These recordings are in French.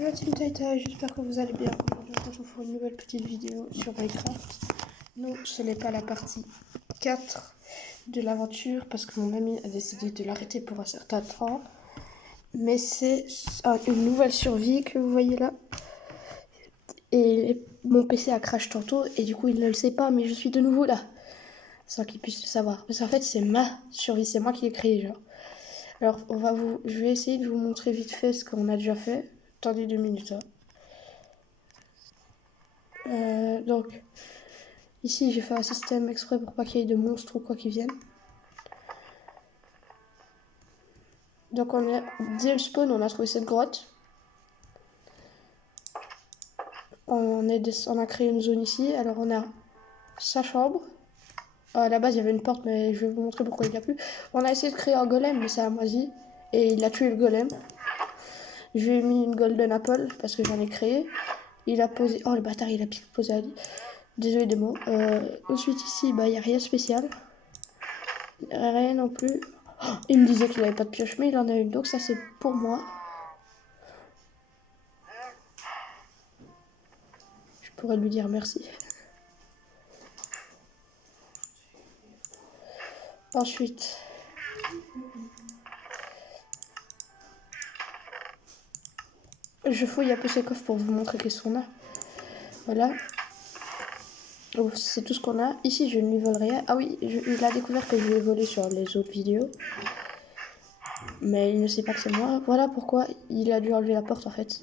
Hello Team Taita, j'espère que vous allez bien. Aujourd'hui on se retrouve pour une nouvelle petite vidéo sur Minecraft. Non, ce n'est pas la partie 4 de l'aventure parce que mon ami a décidé de l'arrêter pour un certain temps. Mais c'est une nouvelle survie que vous voyez là. Et mon PC a crash tantôt et du coup il ne le sait pas, mais je suis de nouveau là. Sans qu'il puisse le savoir. Parce qu'en fait c'est ma survie, c'est moi qui l'ai créée genre. Alors je vais essayer de vous montrer vite fait ce qu'on a déjà fait. Attendez 2 minutes. Donc, ici j'ai fait un système exprès pour pas qu'il y ait de monstres ou quoi qui viennent. Donc on est dès le spawn, on a trouvé cette grotte. On a créé une zone ici. Alors on a sa chambre. À la base il y avait une porte, mais je vais vous montrer pourquoi il n'y a plus. On a essayé de créer un golem, mais ça a moisi. Et il a tué le golem. Je lui ai mis une golden apple parce que j'en ai créé. Il a posé... Oh le bâtard, il a posé à lui. Désolé des mots. Ensuite ici, il n'y a rien de spécial. Rien non plus. Oh, il me disait qu'il avait pas de pioche, mais il en a une. Donc ça c'est pour moi. Je pourrais lui dire merci. Ensuite, je fouille un peu ses coffres pour vous montrer qu'est-ce qu'on a. Voilà. C'est tout ce qu'on a. Ici, je ne lui vole rien. Ah oui, il a découvert que je lui ai volé sur les autres vidéos. Mais il ne sait pas que c'est moi. Voilà pourquoi il a dû enlever la porte en fait.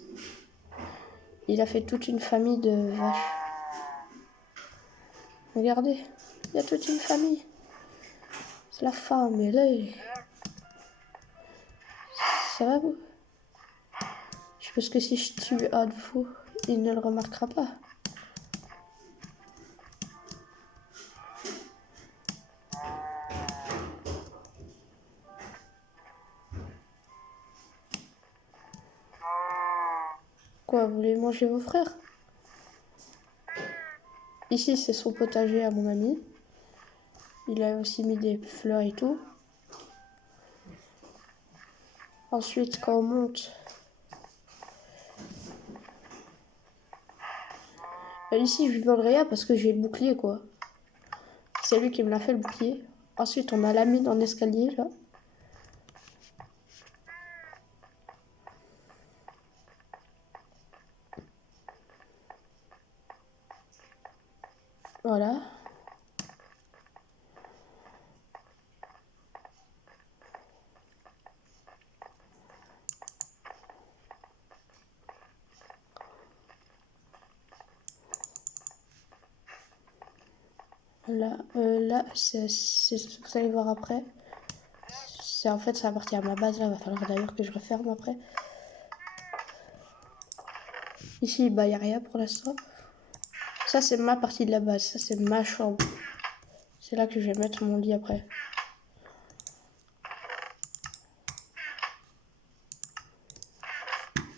Il a fait toute une famille de vaches. Regardez, il y a toute une famille. C'est la femme, et là... Ça va vous? Je pense que si je tue un de vous, il ne le remarquera pas. Quoi, vous voulez manger vos frères? Ici, c'est son potager à mon ami. Il a aussi mis des fleurs et tout. Ensuite, quand on monte... Ici, je lui vole rien parce que j'ai le bouclier, quoi. C'est lui qui me l'a fait, le bouclier. Ensuite, on a la mine en escalier, là. Voilà. Là, vous allez voir après. En fait, ça appartient à ma base, là. Il va falloir d'ailleurs que je referme après. Ici, il n'y a rien pour l'instant. Ça, c'est ma partie de la base. Ça, c'est ma chambre. C'est là que je vais mettre mon lit après.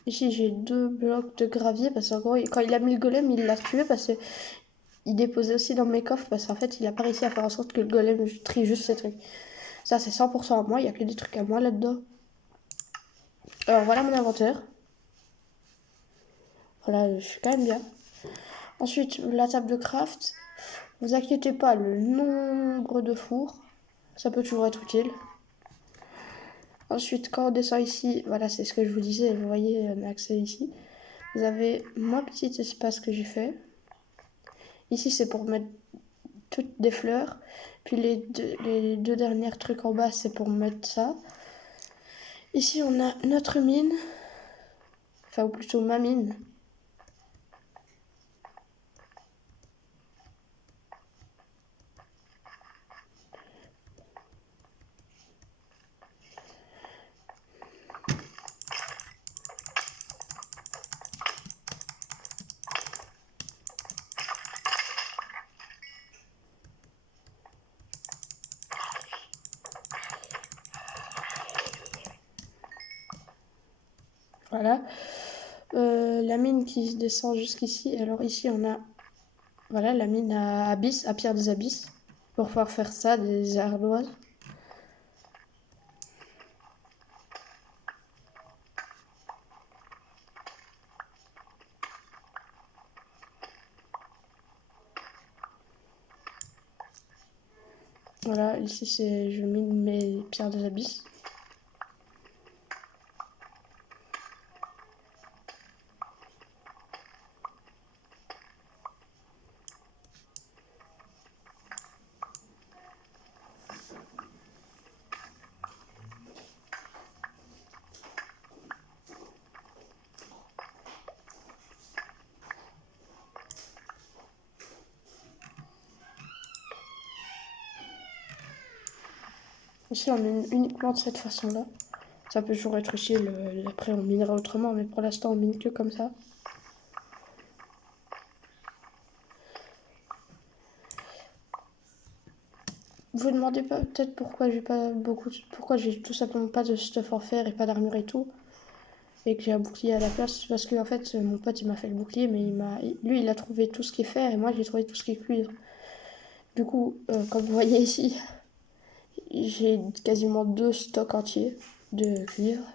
Ici, j'ai 2 blocs de gravier parce qu'en gros, quand il a mis le golem, il l'a tué parce que il déposait aussi dans mes coffres parce qu'en fait, il a pas réussi à faire en sorte que le golem trie juste ces trucs. Ça, c'est 100% à moi. Il n'y a que des trucs à moi là-dedans. Alors, voilà mon inventaire. Voilà, je suis quand même bien. Ensuite, la table de craft. Vous inquiétez pas, le nombre de fours, ça peut toujours être utile. Ensuite, quand on descend ici, voilà, c'est ce que je vous disais, vous voyez, on a accès ici. Vous avez mon petit espace que j'ai fait. Ici, c'est pour mettre toutes des fleurs. Puis les deux derniers trucs en bas, c'est pour mettre ça. Ici, on a notre mine. Enfin, ou plutôt ma mine. Voilà. La mine qui descend jusqu'ici. Alors ici, on a voilà, la mine à abysse, à pierre des abysses. Pour pouvoir faire ça, des ardoises. Voilà, ici je mine mes pierres des abysses. Ici, on mine uniquement de cette façon-là. Ça peut toujours être utile. Après, on minera autrement, mais pour l'instant, on mine que comme ça. Vous vous demandez pas peut-être pourquoi j'ai tout simplement pas de stuff en fer et pas d'armure et tout, et que j'ai un bouclier à la place. Parce que en fait, mon pote il m'a fait le bouclier, mais lui il a trouvé tout ce qui est fer et moi j'ai trouvé tout ce qui est cuivre. Du coup, comme vous voyez ici, j'ai quasiment 2 stocks entiers de cuivre.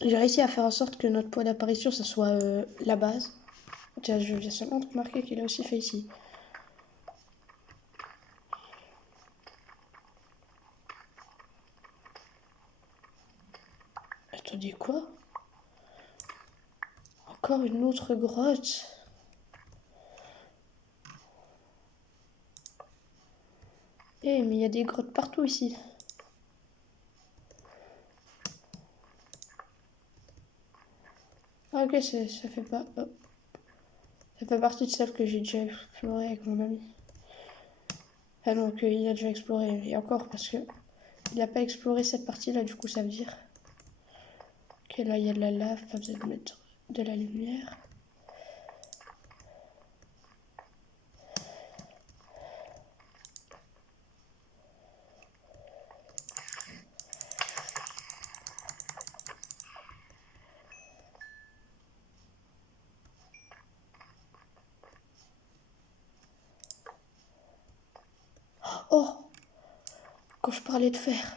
J'ai réussi à faire en sorte que notre point d'apparition, ça soit la base. Tiens, je viens seulement de remarquer qu'il a aussi fait ici. Attendez, quoi? Encore une autre grotte? Eh, mais il y a des grottes partout ici. Ah, ok, ça fait pas... Oh. Ça fait partie de celle que j'ai déjà explorée avec mon ami. Ah non, qu'il a déjà exploré. Et encore, parce que il n'a pas exploré cette partie-là, du coup, ça veut dire que là, il y a de la lave, pas besoin de mettre de la lumière. Oh! Quand je parlais de fer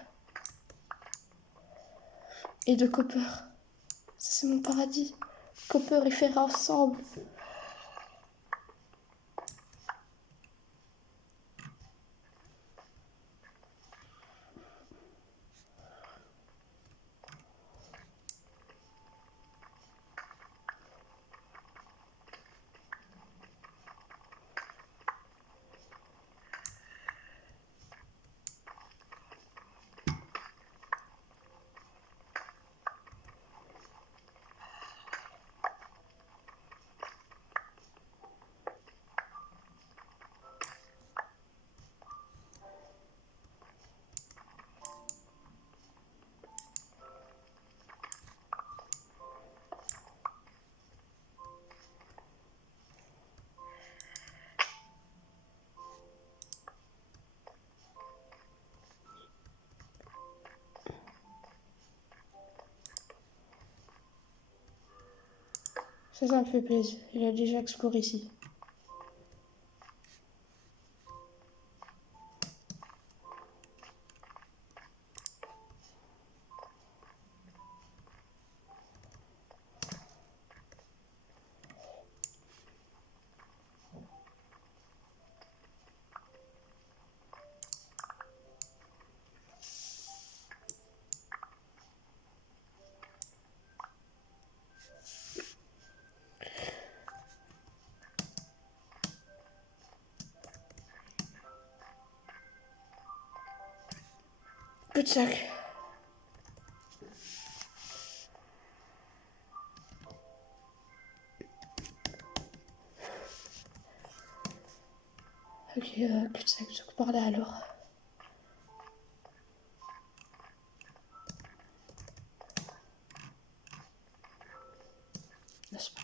et de copper, ça c'est mon paradis. Copper et fer ensemble. Ça me fait plaisir. Il a déjà exploré ici. Peu de sac. Ok, cul-de-sac, par là alors. N'est-ce pas?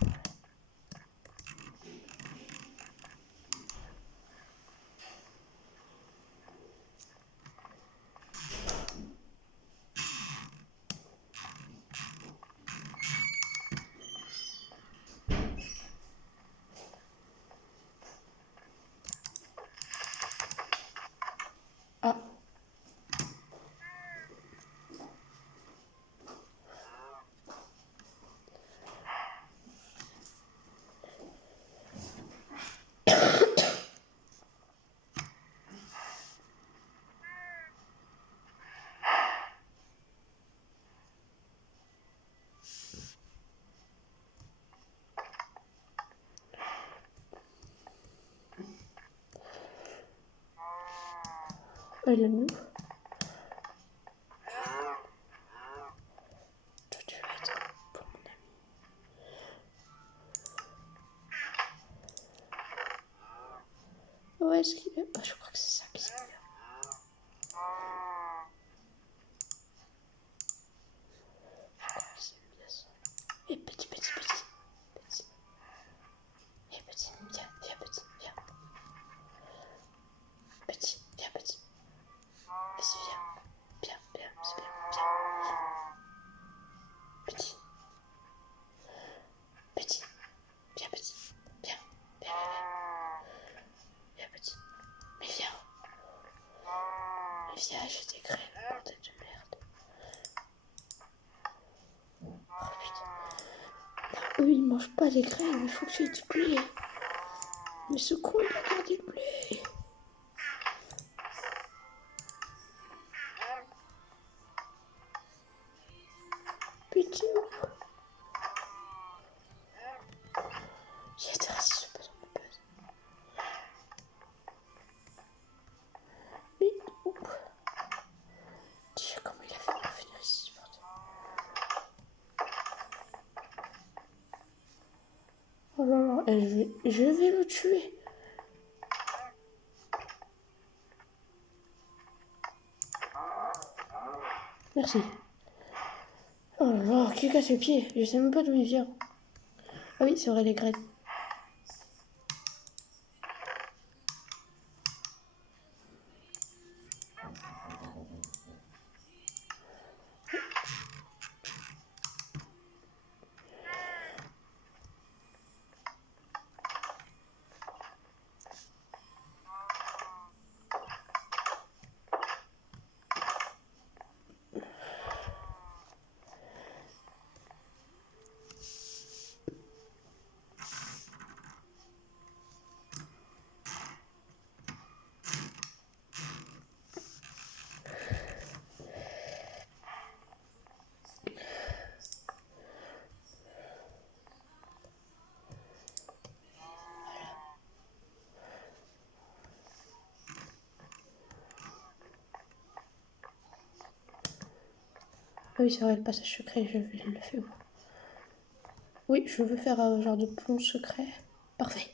Elle est où? Toi, tu vas être pour mon ami. Où est-ce qu'il est? Oh, je crois que c'est ça qui s'est bien. Je crois que c'est bien ça. Et petit. Petit. Et petit, viens, petit, viens. Petit, viens, petit. Vas-y, viens. Bien, c'est bien, viens. Petit. Petit. Viens, petit. Viens. Viens, petit. Mais viens. Mais viens, je t'écris, bordel de merde. Oh putain. Non, eux, ils mangent pas les graines, il faut que tu aies du blé. Mais ce con, il a gardé le blé. Pitié. J'ai été raciste pas dans mon buzz. Mais où? Déjà, comment il a fait pour venir ici, bordel? Oh là là, je vais le tuer. Merci. Oh là là, qui casse le pied? Je sais même pas d'où il vient. Ah oui, c'est vrai, les graines. Ah oui, c'est vrai, le passage secret, je vais le faire. Oui, je veux faire un genre de pont secret. Parfait.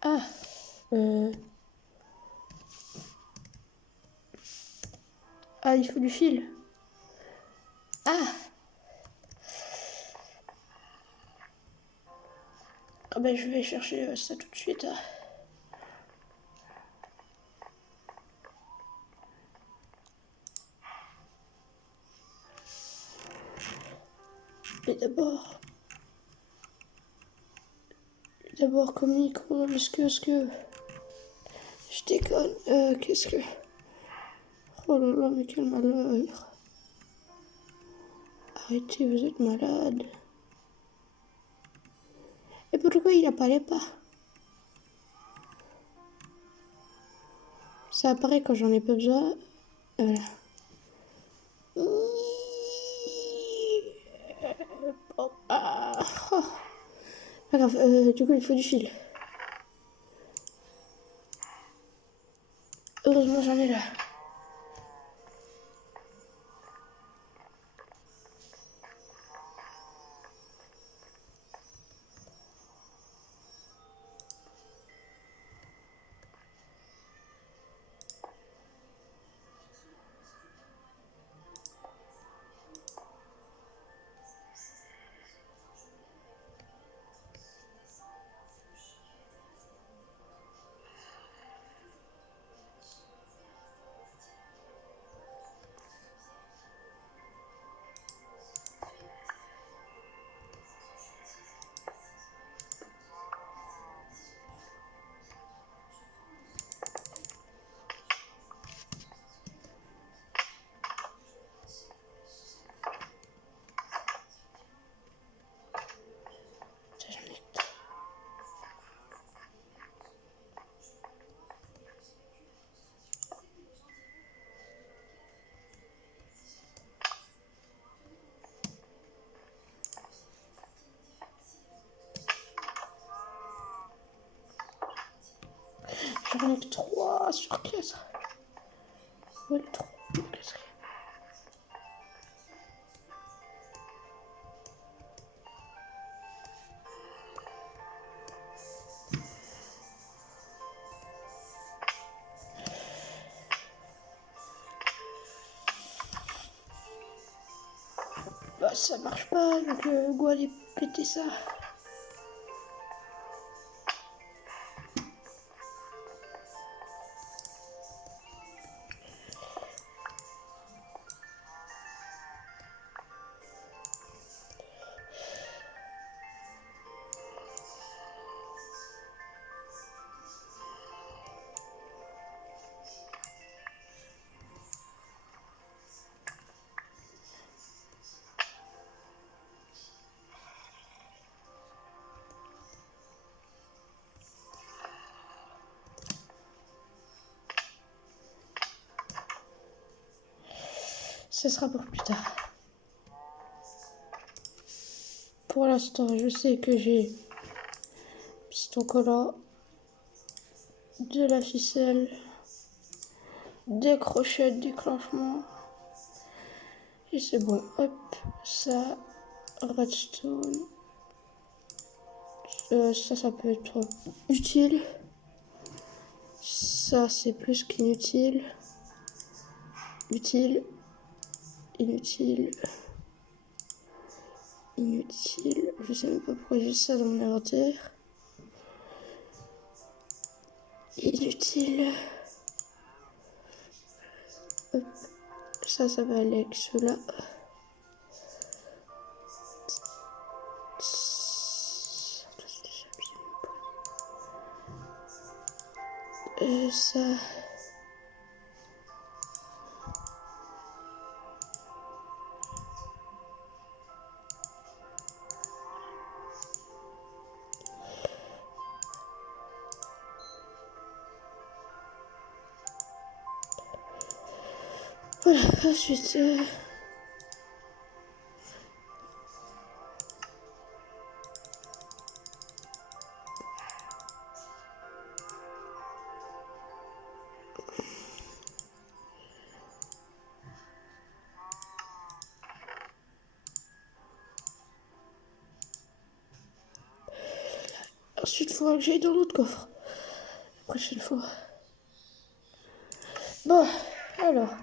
Ah, ah, il faut du fil. Ah, ah ben, je vais chercher ça tout de suite. Mais d'abord, communiquons. Est-ce que, je déconne. Qu'est-ce que, oh là là, mais quel malheur. Arrêtez, vous êtes malade. Et pourquoi il apparaît pas? Ça apparaît quand j'en ai pas besoin. Voilà. Ah, oh. Pas grave, du coup il faut du fil. Heureusement j'en ai là. J'en ai que 3 sur 4. Où est le 3 ? Le quatrième. Bah ça marche pas, donc go aller péter ça. Ce sera pour plus tard. Pour l'instant, je sais que j'ai piston collant, de la ficelle, des crochets de déclenchement. Et c'est bon. Hop, ça, redstone. Ça peut être utile. Ça, c'est plus qu'inutile. Utile. Inutile. Inutile. Je sais même pas pourquoi j'ai ça dans mon inventaire. Inutile. Hop. Ça va aller avec ceux-là. Ça. Voilà, ensuite... Ensuite, il faudra que j'aille dans l'autre coffre. La prochaine fois. Bon, alors.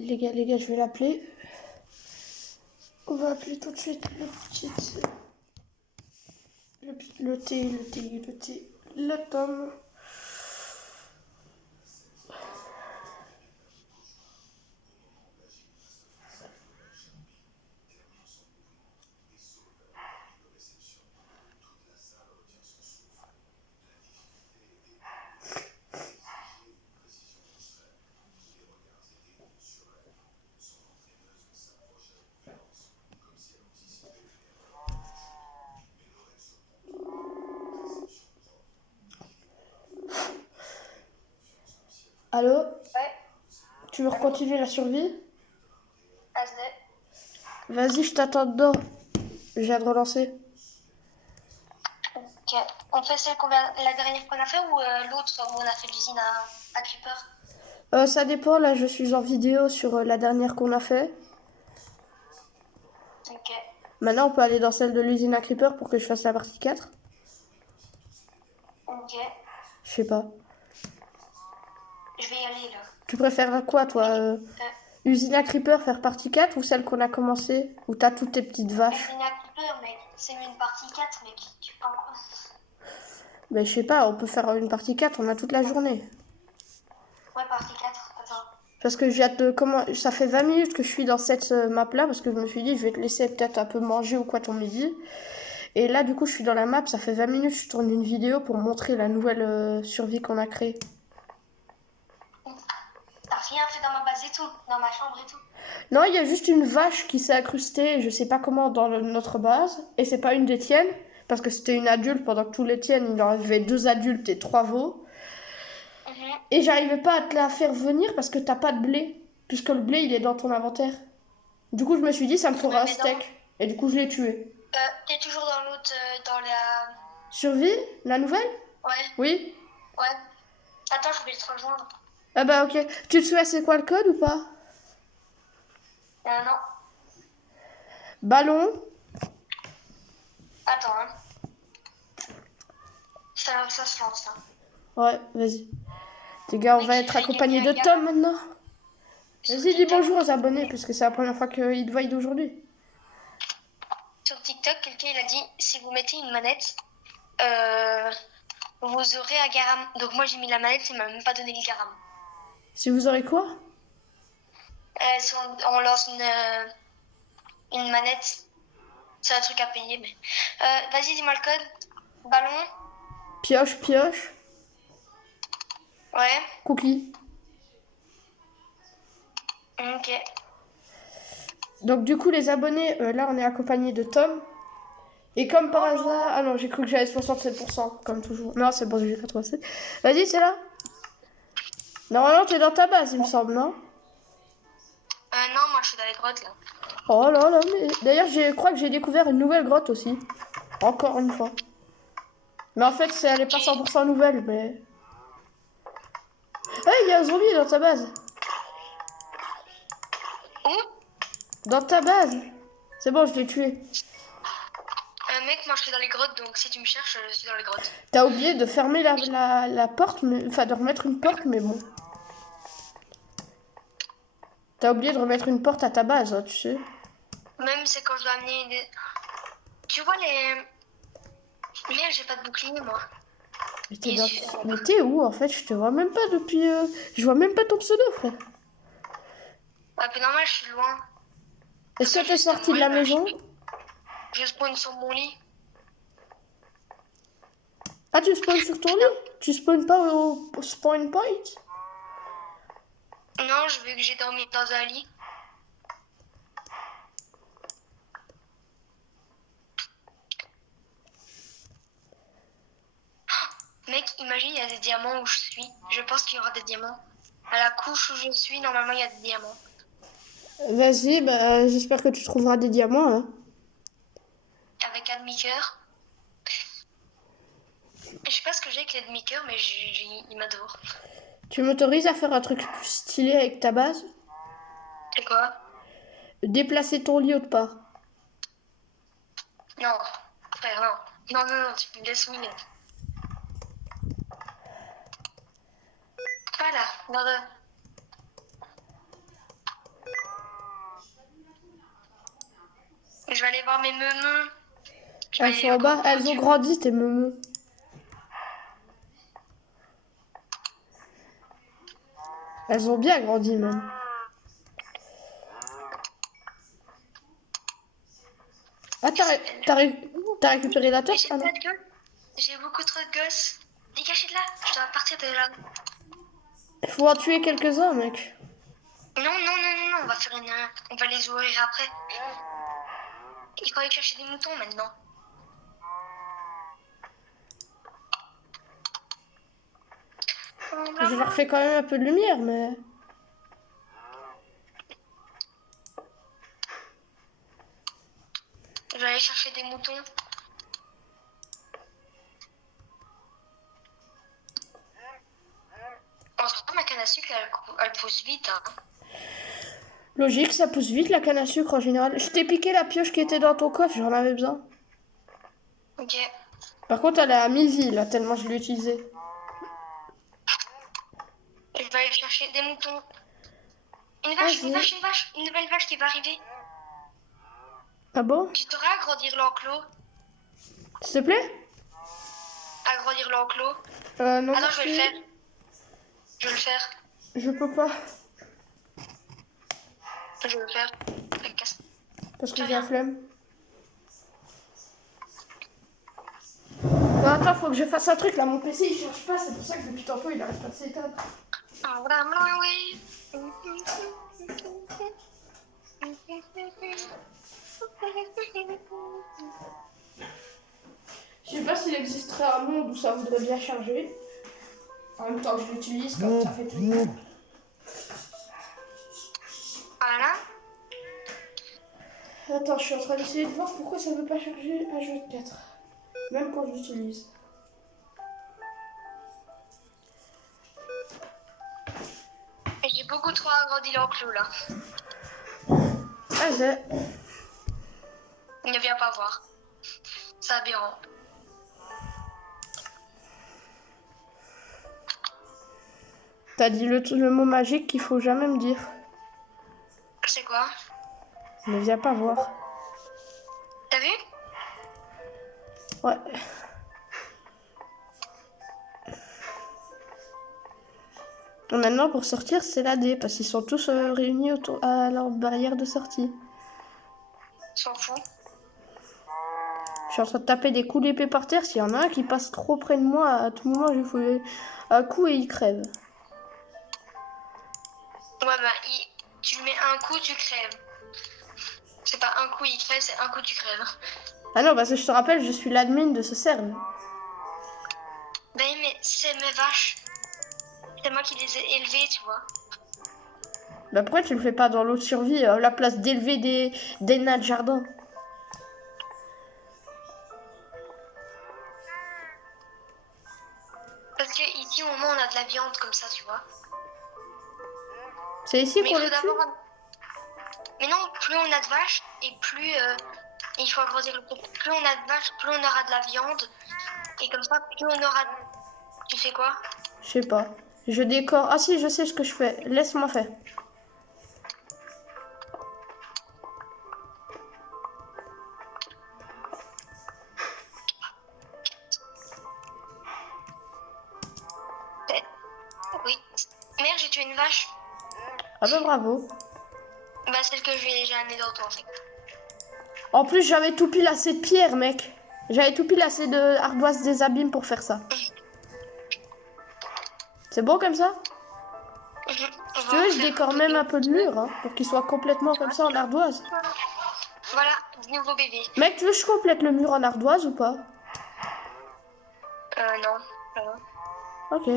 Les gars, je vais l'appeler. On va appeler tout de suite le petit... Le Tom. Allô? Ouais, Tu veux continuer la survie? SD. Vas-y, je t'attends dedans. Je viens de relancer. Ok. On fait la dernière qu'on a fait ou l'autre où on a fait l'usine à Creeper? Ça dépend, là je suis en vidéo sur la dernière qu'on a fait. Ok. Maintenant on peut aller dans celle de l'usine à Creeper pour que je fasse la partie 4. Ok. Je sais pas. Je vais y aller là. Tu préfères quoi toi Usine à Creeper faire partie 4 ou celle qu'on a commencé? Où t'as toutes tes petites vaches? L'usine à Creeper, mec. C'est une partie 4, mec. Tu parles quoi? Ben je sais pas, on peut faire une partie 4, on a toute la journée. Ouais, partie 4. Attends. Parce que ça fait 20 minutes que je suis dans cette map là, parce que je me suis dit je vais te laisser peut-être un peu manger ou quoi ton midi. Et là du coup je suis dans la map, ça fait 20 minutes que je tourne une vidéo pour montrer la nouvelle survie qu'on a créée. T'as rien fait dans ma base et tout, dans ma chambre et tout. Non, il y a juste une vache qui s'est incrustée, je sais pas comment, dans notre base. Et c'est pas une des tiennes, parce que c'était une adulte, pendant que tous les tiennes, il en avait 2 adultes et 3 veaux. Et j'arrivais pas à te la faire venir parce que t'as pas de blé, puisque le blé il est dans ton inventaire. Du coup, je me suis dit, ça me fera un steak. Et du coup, je l'ai tué. T'es toujours dans l'autre, dans la... Survie? La nouvelle? Ouais. Oui. Ouais. Attends, je vais te rejoindre. Ah bah ok. Tu te souviens c'est quoi le code ou pas? Non. Ballon. Attends, hein. Ça se lance, hein. Ouais, vas-y. Les gars, on Mec, va j'ai être fait accompagné gagner de un Tom gars maintenant. sur Vas-y, dis TikTok. bonjour aux abonnés, puisque c'est la première fois qu'ils voient d'aujourd'hui. Sur TikTok, quelqu'un il a dit si vous mettez une manette, vous aurez un garam. Donc moi j'ai mis la manette, il m'a même pas donné le garam. Si vous aurez quoi? Si on lance une manette, c'est un truc à payer, mais. Vas-y, dis-moi le code. Ballon. Pioche, pioche. Ouais. Cookie. Ok. Donc du coup, les abonnés, là, on est accompagné de Tom. Et comme par hasard... Ah non, j'ai cru que j'avais 67%, comme toujours. Non, c'est bon, j'ai 87. Vas-y, c'est là. Normalement, t'es dans ta base, il me semble, non? Non, moi je suis dans les grottes là. Oh là là, mais... D'ailleurs, je crois que j'ai découvert une nouvelle grotte aussi. Encore une fois. Mais en fait, elle est pas 100% nouvelle, mais... Hey, il y a un zombie dans ta base. Où? Dans ta base. C'est bon, je l'ai tué. Mec, moi je suis dans les grottes, donc si tu me cherches, je suis dans les grottes. T'as oublié de fermer la porte, mais... Enfin, de remettre une porte, mais bon. T'as oublié de remettre une porte à ta base, hein, tu sais. Même c'est quand je dois amener des. Tu vois les. Merde, j'ai pas de bouclier moi. Mais t'es où en fait? Je te vois même pas depuis. Je vois même pas ton pseudo, frère. Ouais, puis normal, je suis loin. Est-ce que t'es sorti de la maison? Je spawn sur mon lit. Ah, tu spawns sur ton lit? Tu spawns pas au spawn point? Non, je veux que j'ai dormi dans un lit. Mec, imagine, il y a des diamants où je suis. Je pense qu'il y aura des diamants. À la couche où je suis, normalement, il y a des diamants. Vas-y, bah j'espère que tu trouveras des diamants, hein. Avec un demi-cœur. Je sais pas ce que j'ai avec les demi-cœurs, mais il m'adore. Tu m'autorises à faire un truc plus stylé avec ta base? C'est quoi? Déplacer ton lit autre part. Non, frère, non. Non, tu me laisses miner. Voilà, dans le... Je vais aller voir mes meumeux. Elles sont en bas, elles ont grandi tes meumeux. Elles ont bien grandi même. Ah, t'as récupéré la torche? J'ai Ah non. pas de gueule. J'ai beaucoup trop de gosses. Dégagez de là, je dois partir de là. Il faut en tuer quelques-uns, mec. Non, on va faire une... On va les ouvrir après. Il faut aller chercher des moutons maintenant. Je leur fais quand même un peu de lumière, mais... Je vais aller chercher des moutons. En ce moment, ma canne à sucre, elle pousse vite. Hein. Logique, ça pousse vite la canne à sucre en général. Je t'ai piqué la pioche qui était dans ton coffre, j'en avais besoin. Ok. Par contre, elle est à mi-vie, là, tellement je l'ai utilisée. Je vais aller chercher des moutons. Une nouvelle vache qui va arriver. Ah bon? Tu sauras agrandir l'enclos? S'il te plaît? Agrandir l'enclos? Non, ah non, je vais le faire. Je vais le faire. Je peux pas. Je vais le faire. Parce que j'ai la flemme. Non, attends, faut que je fasse un truc là, mon PC il cherche pas, c'est pour ça que depuis tantôt il arrête pas de s'éteindre. Je sais pas s'il existerait un monde où ça voudrait bien charger. En même temps, je l'utilise comme ça fait tout le monde. Voilà. Attends, je suis en train d'essayer de voir pourquoi ça veut pas charger H24. Même quand je l'utilise. beaucoup trop agrandi l'enclos là. Vas-y. Il ne vient pas voir. C'est aberrant. T'as dit le mot magique qu'il faut jamais me dire. C'est quoi? Ne viens pas voir. T'as vu? Ouais. Et maintenant, pour sortir, c'est la D, parce qu'ils sont tous réunis autour à leur barrière de sortie. S'en fout. Je suis en train de taper des coups d'épée par terre. S'il y en a un qui passe trop près de moi, à tout moment, je lui fais un coup et il crève. Ouais, bah, tu lui mets un coup, tu crèves. C'est pas un coup, il crève, c'est un coup, tu crèves. Ah non, parce que je te rappelle, je suis l'admin de ce serve. Ben, mais c'est mes vaches. C'est moi qui les ai élevées, tu vois. Bah pourquoi tu le fais pas dans l'autre survie, à la place d'élever des nains de jardin? Parce que ici, au moins, on a de la viande comme ça, tu vois. C'est ici Mais qu'on il les faut tue? d'abord... Mais non, plus on a de vaches, et plus il faut agrandir le groupe. Plus on a de vaches, plus on aura de la viande. Et comme ça, plus on aura... Tu fais quoi? Je sais pas. Je décore. Ah si, je sais ce que je fais. Laisse-moi faire. Oui. Merde, j'ai tué une vache. Ah bah bravo. Bah, celle que j'ai amenée dans toi, en fait. En plus, j'avais tout pile assez de pierres, mec. J'avais tout pile assez de ardoise des abîmes pour faire ça. C'est bon comme ça? Si tu veux, je décore même un peu de mur, hein, pour qu'il soit complètement comme ça en ardoise. Voilà, nouveau bébé. Mec, tu veux que je complète le mur en ardoise ou pas? Non. Ça va. Ok.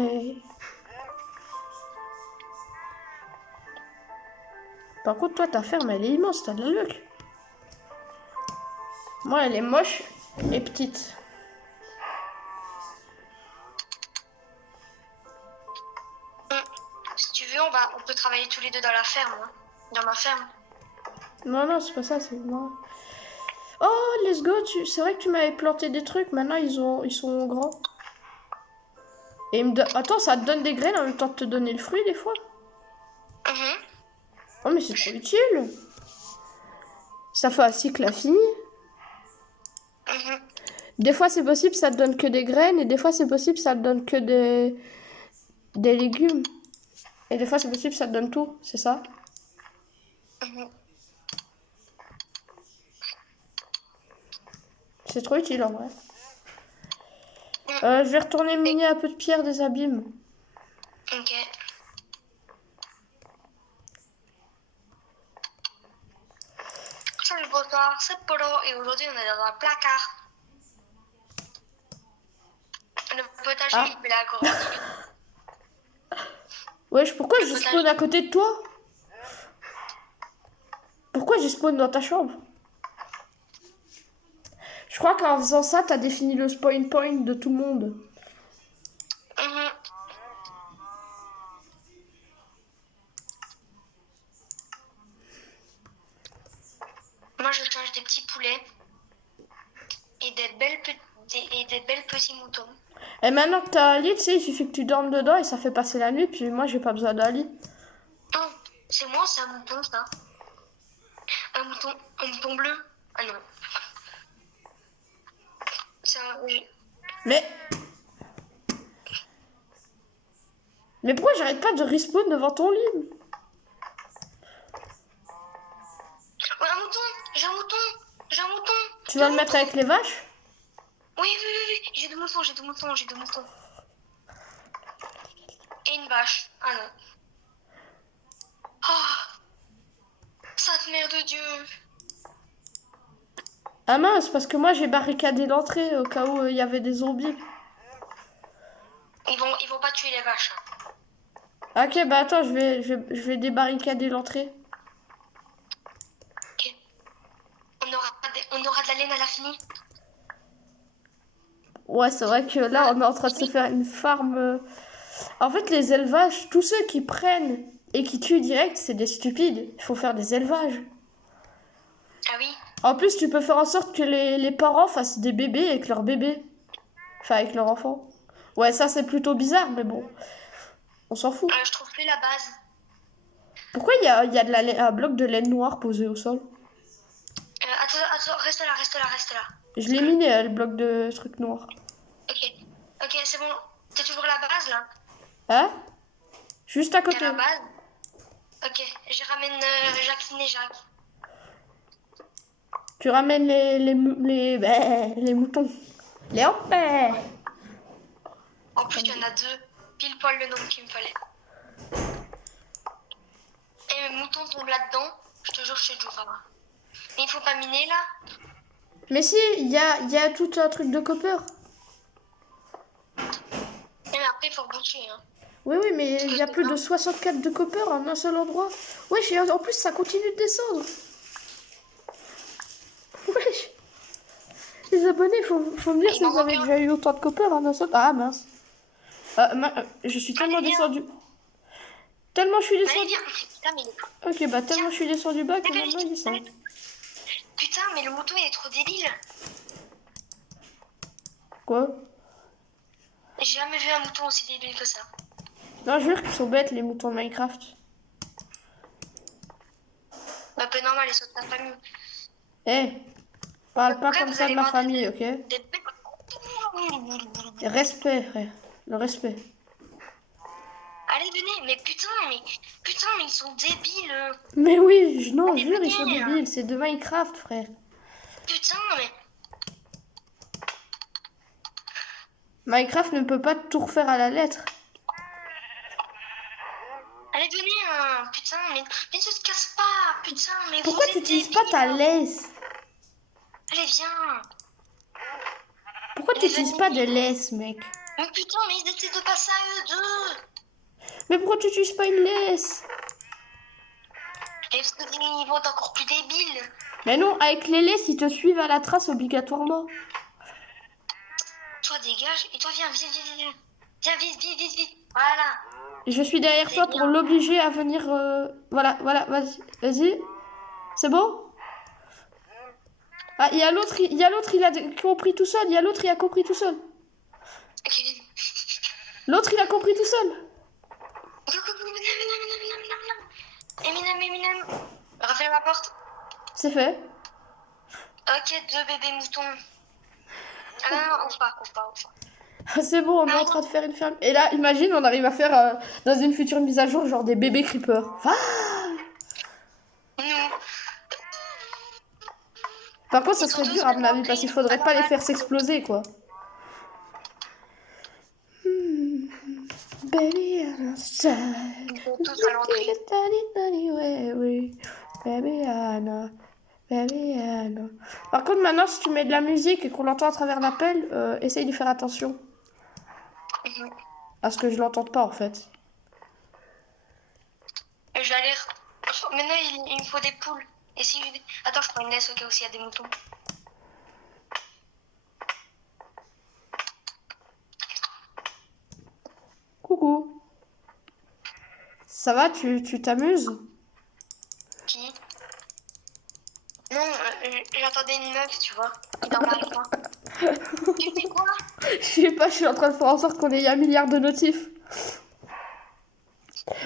Par contre, toi, ta ferme, elle est immense, t'as de la luck. Moi, elle est moche et petite. Si tu veux, on peut travailler tous les deux dans la ferme, hein. Dans ma ferme. Non, non, c'est pas ça, c'est moi. Oh, let's go, c'est vrai que tu m'avais planté des trucs, maintenant ils sont grands. Et attends, ça te donne des graines en même temps de te donner le fruit des fois? Oh, mais c'est trop utile. Ça fait un cycle infini. Des fois c'est possible, ça te donne que des graines, et des fois c'est possible, ça te donne que des légumes. Et des fois c'est possible, ça te donne tout, c'est ça? C'est trop utile en vrai. Je vais retourner miner un peu de pierre des abîmes. Ok. Salut, bonsoir, c'est Polo et aujourd'hui on est dans un placard. Le potager, il est là, gros. Wesh, pourquoi je spawn à côté de toi? Pourquoi j'ai spawn dans ta chambre? Je crois qu'en faisant ça, t'as défini le spawn point de tout le monde. Moi, je change des petits poulets et des belles petits moutons. Et maintenant que t'as un lit, tu sais, il suffit que tu dormes dedans et ça fait passer la nuit, puis moi, j'ai pas besoin d'un lit. Non, c'est moi, c'est un mouton, ça. Un mouton bleu. Ah non. Oui. Mais pourquoi j'arrête pas de respawn devant ton lit? Ouais, un mouton. J'ai un mouton. Tu vas le mettre avec les vaches? Oui. J'ai deux moutons. Et une vache. Ah non. Oh, sainte mère de Dieu. Ah mince, parce que moi j'ai barricadé l'entrée au cas où il y avait des zombies. Ils vont pas tuer les vaches. Ok, bah attends, je vais débarricader l'entrée. Ok. On aura de la laine à l'infini. Ouais, c'est vrai que là on est en train de se faire une farm. En fait, les élevages, tous ceux qui prennent et qui tuent direct, c'est des stupides. Il faut faire des élevages. Ah oui. En plus, tu peux faire en sorte que les parents fassent des bébés avec leurs bébés. Enfin, avec leurs enfants. Ouais, ça c'est plutôt bizarre, mais bon. On s'en fout. Je trouve plus la base. Pourquoi il y a un bloc de laine noire posé au sol? Attends, reste là. Je l'ai miné, le bloc de truc noir. Ok, c'est bon. T'es toujours la base là? Hein? Juste à T'es côté. la base? Ok, je ramène Jacqueline et Jacques. Tu ramènes les moutons. Les hopes. En plus, il y en a 2. Pile poil le nombre qu'il me fallait. Et mes moutons tombent là-dedans. Je te jure, je suis toujours pas. Mais il faut pas miner là. Mais si, il y a tout un truc de copper. Mais après, il faut reboucher. Hein. Oui, mais il y a plus de 64 de copper en un seul endroit. Wesh, en plus, ça continue de descendre. Wesh. Les abonnés, faut me dire si vous avez déjà eu autant de copper en un seul... Ah, mince. Je suis tellement descendu. Tellement je suis descendu. Ok, bah tellement je suis descendu bas que maintenant il descend. Putain, mais le mouton il est trop débile. Quoi? J'ai jamais vu un mouton aussi débile que ça. Non, je jure qu'ils sont bêtes les moutons de Minecraft. Bah, peu normal, ils sont de ta famille. Parle pas comme ça de ma famille, ok? Respect, frère. Le respect. Allez, venez, mais putain, ils sont débiles. Mais oui, non, jure, ils sont débiles. C'est de Minecraft, frère. Putain, mais... Minecraft ne peut pas tout refaire à la lettre. Allez, venez, putain, mais ne se casse pas, putain, mais pourquoi tu n'utilises pas ta laisse? Allez, viens. Pourquoi tu n'utilises pas de laisse, mec? Mais putain, mais ils étaient de passer à eux deux. Mais pourquoi tu n'utilises pas une laisse? Et parce que ils vont être encore plus débiles. Mais non, avec les laisses, ils te suivent à la trace obligatoirement. Toi, dégage, et toi, viens. Viens, vite. Voilà. Je suis derrière toi pour l'obliger à venir... Voilà, vas-y. C'est bon? Ah, il y a l'autre, il a compris tout seul. Il y a l'autre, il a compris tout seul. L'autre, il a compris tout seul. Eminem. Refais ma porte. C'est fait. Ok, 2 bébés moutons. Ah non, ouvre pas. C'est bon, on est en train de faire une ferme. Et là, imagine, on arrive à faire dans une future mise à jour genre des bébés creepers. Ah non. Par contre, ça serait dur à mon avis parce qu'il faudrait pas les faire s'exploser quoi. Baby, I'm outside. Ils sont tous à l'entrée. Baby, I know. Par contre, maintenant, si tu mets de la musique et qu'on l'entend à travers l'appel, essaye de faire attention. Parce que je l'entende pas en fait. J'allais. Maintenant, il me faut des poules. Et si je... Attends, je prends une laisse au cas où s'il y a des moutons. Coucou. Ça va, tu t'amuses? Qui? Non, j'entendais une meuf, tu vois, qui dormait avec moi. Tu fais quoi? Je sais pas, je suis en train de faire en sorte qu'on ait 1 milliard de notifs.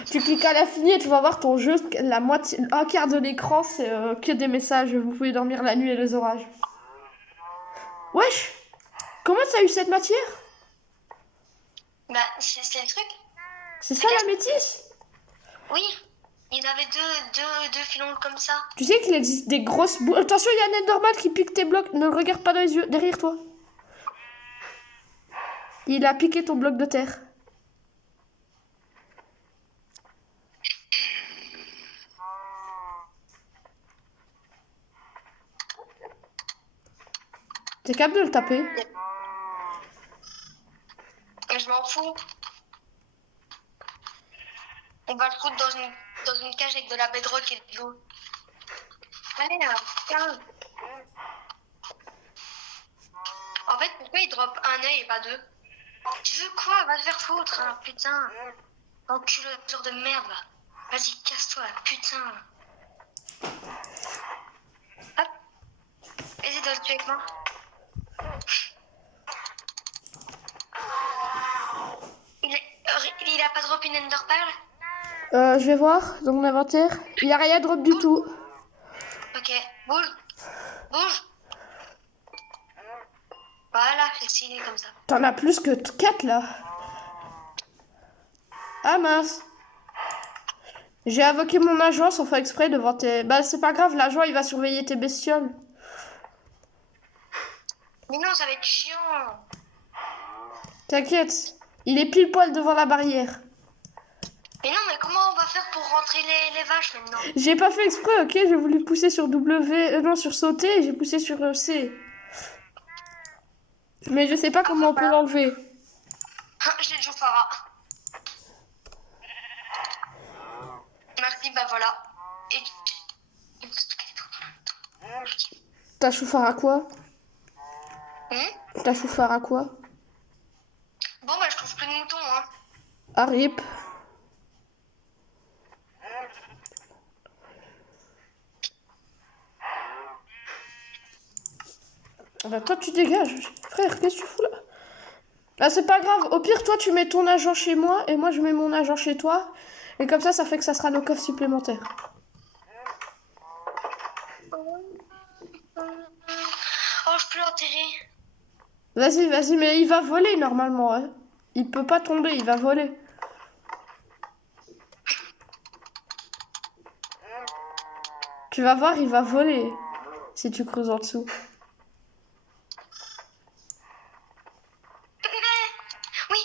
Tu cliques à l'infini et tu vas voir ton jeu, la moitié, un quart de l'écran, c'est que des messages. Vous pouvez dormir la nuit et les orages. Wesh! Comment ça a eu cette matière? Bah, c'est le truc. C'est ça la métisse? Oui, il y en avait deux filons comme ça. Tu sais qu'il existe des grosses boules. Attention, il y a un normal qui pique tes blocs. Ne le regarde pas dans les yeux, derrière toi. Il a piqué ton bloc de terre. T'es capable de le taper? Je m'en fous. On va le foutre dans une cage avec de la bedrock et de l'eau. Allez, tiens. En fait, pourquoi il drop un œil et pas 2? Tu veux quoi? Va te faire foutre, hein, putain. Enculeur de merde, va. Vas-y, casse-toi, putain. Hop. Essaye de le tuer avec moi. Il a pas drop une Ender Pearl? Je vais voir dans mon inventaire. Il n'y a rien drop du tout. Ok, bouge. Bouge. Voilà, il est comme ça. T'en as plus que 4 là. Ah mince. J'ai invoqué mon agent sans faire exprès devant tes... Bah c'est pas grave, l'agent il va surveiller tes bestioles. Mais non, ça va être chiant. T'inquiète, il est pile poil devant la barrière. Mais non, mais comment on va faire pour rentrer les vaches maintenant? J'ai pas fait exprès, ok? J'ai voulu pousser sur W... non, sur sauter et j'ai poussé sur C. Mais je sais pas comment on peut l'enlever. J'ai le Jofara. Merci, bah voilà. Et... T'as chauffard à quoi? T'as chauffard à quoi? Bon, bah je trouve plus de moutons, hein. Ah, rip. Bah toi tu dégages. Frère, qu'est-ce que tu fous là? Bah c'est pas grave. Au pire, toi tu mets ton agent chez moi et moi je mets mon agent chez toi. Et comme ça fait que ça sera nos coffres supplémentaires. Oh, je peux l'enterrer. Vas-y, mais il va voler normalement. Hein. Il peut pas tomber, il va voler. Tu vas voir, il va voler. Si tu creuses en dessous. Oui.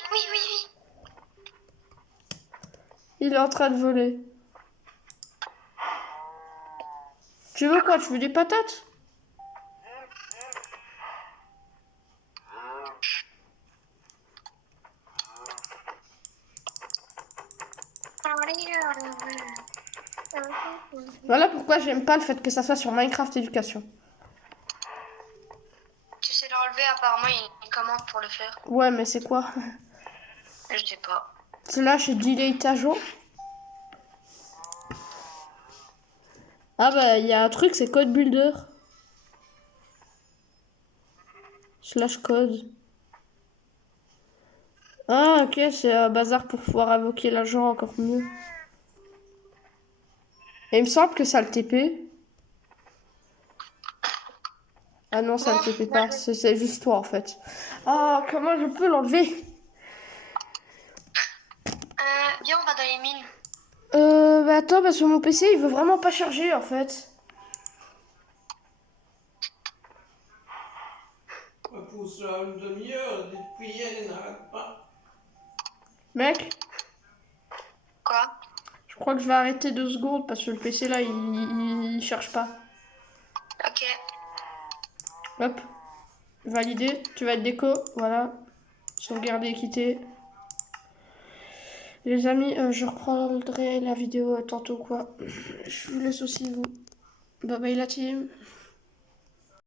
Il est en train de voler. Tu veux quoi? Tu veux des patates? Voilà pourquoi j'aime pas le fait que ça soit sur Minecraft Éducation. Tu sais l'enlever, apparemment il y a une commande pour le faire. Ouais, mais c'est quoi? Je sais pas. Slash delete agent. Ah bah il y a un truc, c'est code builder. Slash code. Ah ok, c'est un bazar pour pouvoir invoquer l'agent encore mieux. Et il me semble que ça le TP. Ah non, ça le TP pas, c'est juste toi en fait. Ah, comment je peux l'enlever? Viens, on va dans les mines. Bah attends, parce que mon PC il veut vraiment pas charger en fait. On pousse à une demi-heure, depuis hier, il n'arrête pas. Mec, Quoi? je crois que je vais arrêter 2 secondes parce que le PC là il cherche pas. Ok. Hop, valider, tu vas être déco, voilà. Sauvegarder, quitter. Les amis, je reprendrai la vidéo tantôt quoi. Je vous laisse aussi vous. Bye bye la team.